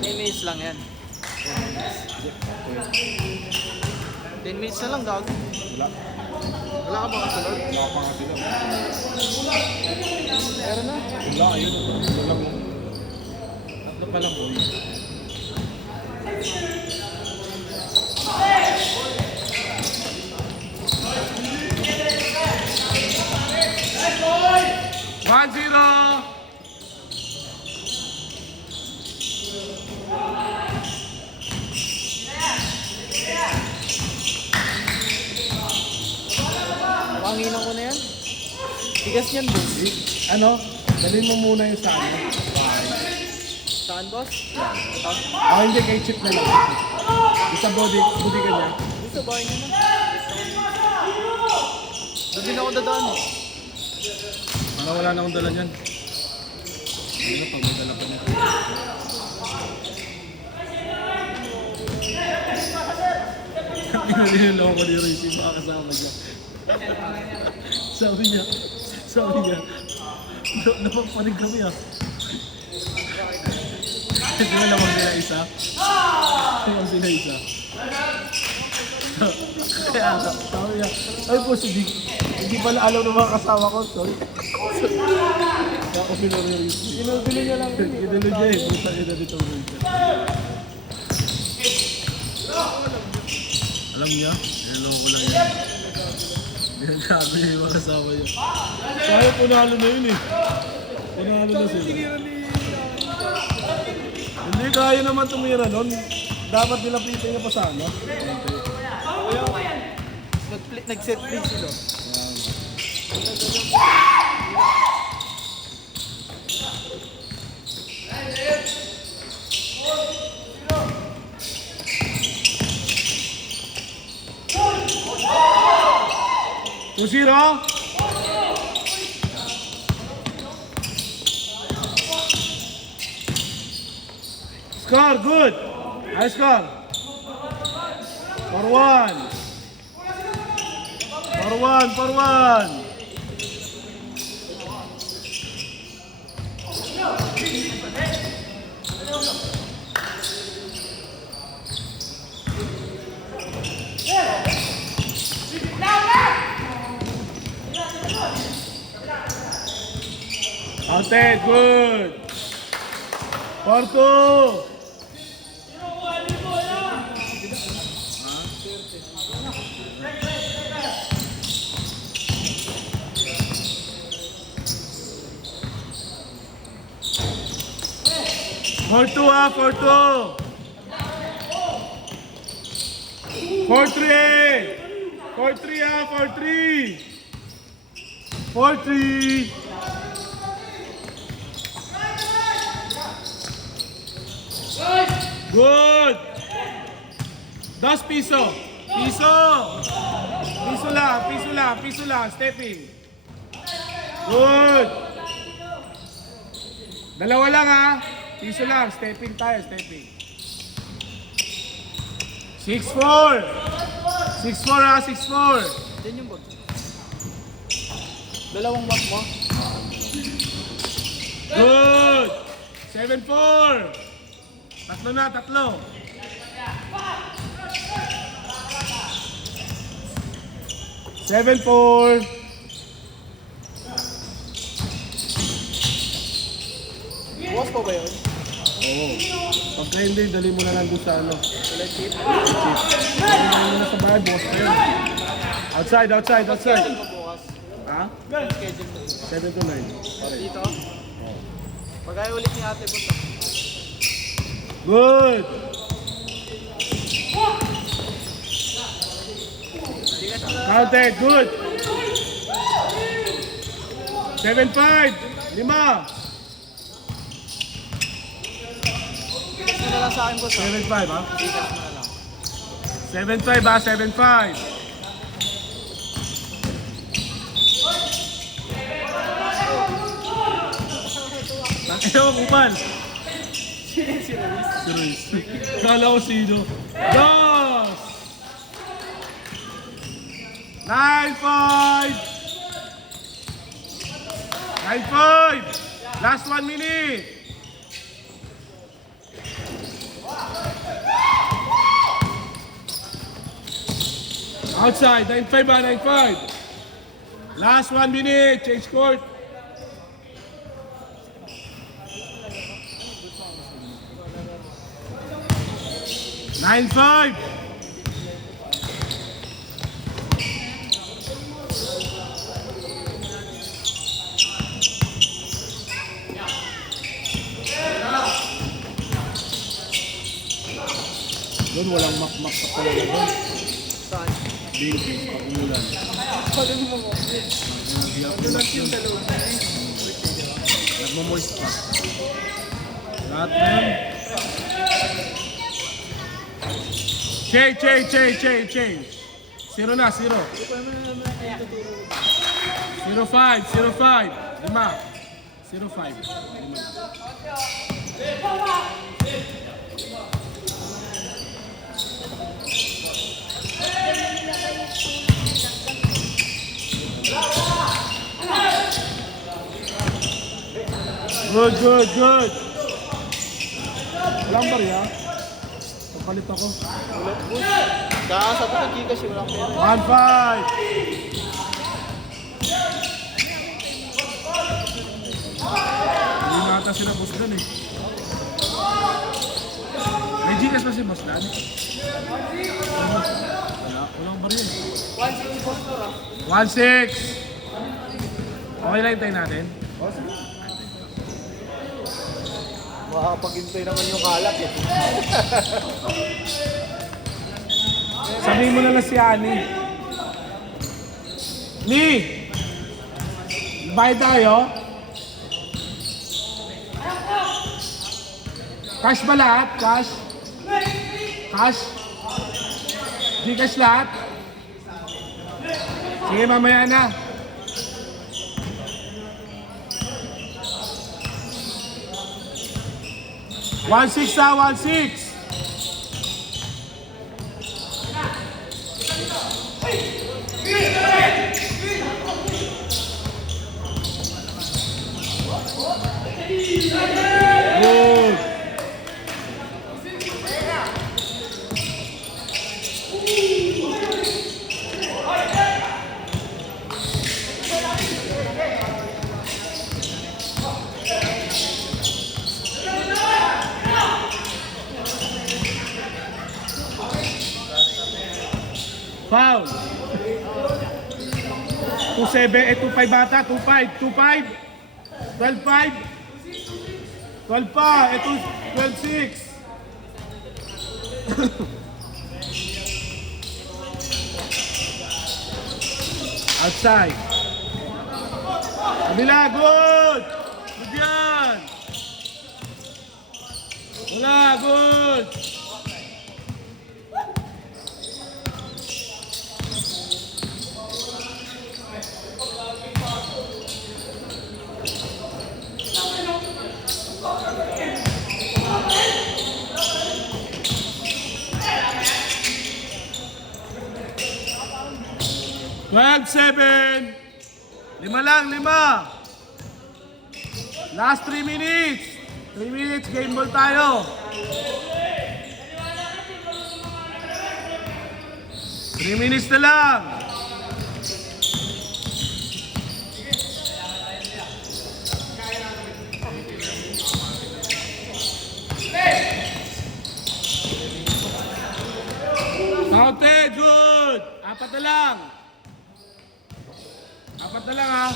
10 minutes lang yan. 10 minutes na lang, gago. Wala. Wala ka ba kasunod? Wala pa nga sila. Meron na. Wala, ayun. Wala lang. Tatlo pa lang po. One zero. Panginan ko na yan. Tigas niyan, boss. Ano? Dalhin mo muna yung sa ano. Saan, boss? Ito. Ah, hindi. Kay chip na lang. Isa body ka niya. Dito, bahay niya na. Doon din ako dadaan eh. Para wala na akong dala niyan. Ano pag may dala ko niya. Pinaliloko ko ni Ricky, baka kasama niya. Sabi niya, napagpanig kami ah. Di ba naman sila isa? Naman sila isa. Kaya sabi niya, ay po, hindi pala alam ng mga kasama ko, sorry. Kaya ko pinaririnig. Binubili niya lang yun eh. Idalo niya eh, buta ina dito mo rin. Alam niya, niloko lang yan. Ginagago niya yung mga kasama niya. Sayang punalo na yun eh. Punalo na sila. Hindi kaya naman tumira nun. Dapat nilapitin niya pa sana. Nag-set play sila. Kusiro! Score, good! High score! For one! For one! Counted, good! For two! For two ah, for two! For three! For three ah, for three! For three! Good! Dos piso! Piso! Piso lang, stepping. Good! Dalawa lang ha. Piso lang, stepping tayo, stepping. 6-4! 6-4 ha, 6-4! Yan yung bag. Dalawang bag mo. Good! 7-4! Tatlo na, tatlo. Seven, four. Bukas pa ba yun? Oo. Pagka hindi, dali mo na lang doon sa ano. Ulit chip? Dali mo na sa bahay, boss na yun. Outside. Schedule mo bukas. Ha? Schedule mo bukas. 7 to 9. Dito? Pag-ayaw ulit ni ate, boss. Good! Counted, good! 7-5! 5! Tigas mo na lang sa akin, boss. 7-5 ha? Tigas mo na lang. 7-5 ha? 7-5! Ayaw, kupan! Si Ruiz. Kala ko sino. Dos! 9-5! 9-5! Last 1 minute! Outside, 9-5 ba? 9-5. Last 1 minute, change court. Nine five. Doon walang makmak sa talaga doon. Saan? Binti, paumulan. Pwede mo mo. Tulad yung dalawa. Nagmamoist pa. Lahat na yan. Change. Zero na, zero. 0-5. 5. 0-5. Good. Walang barya. Papalit ako. Kaasa ko ng Gcash, walang pera. 1-5. Hindi na ata sila boss doon eh. May Gcash ba si boss doon? Wala, walang barya eh. 160 boss to, 1-6. Okay lang tayo natin. Makakapaghintay naman yung kalat eh. Sabihin mo na lang si Ani. Ni! Bayad tayo? Cash ba lahat? Cash? Gcash lahat? Sige, mamaya na. 1-6 ha, 1-6. Good. Foul. 2-7, 2-5 bata, 2-5. 12-5. 12 pa, ito 12-6. Outside. Kabila, good. Good yan. Wala, good. Well, 7. 5 lang, 5. Last 3 minutes. 3 minutes, game ball tayo. 3 minutes na lang. Counted, good. 4 na lang. 4 na lang ha.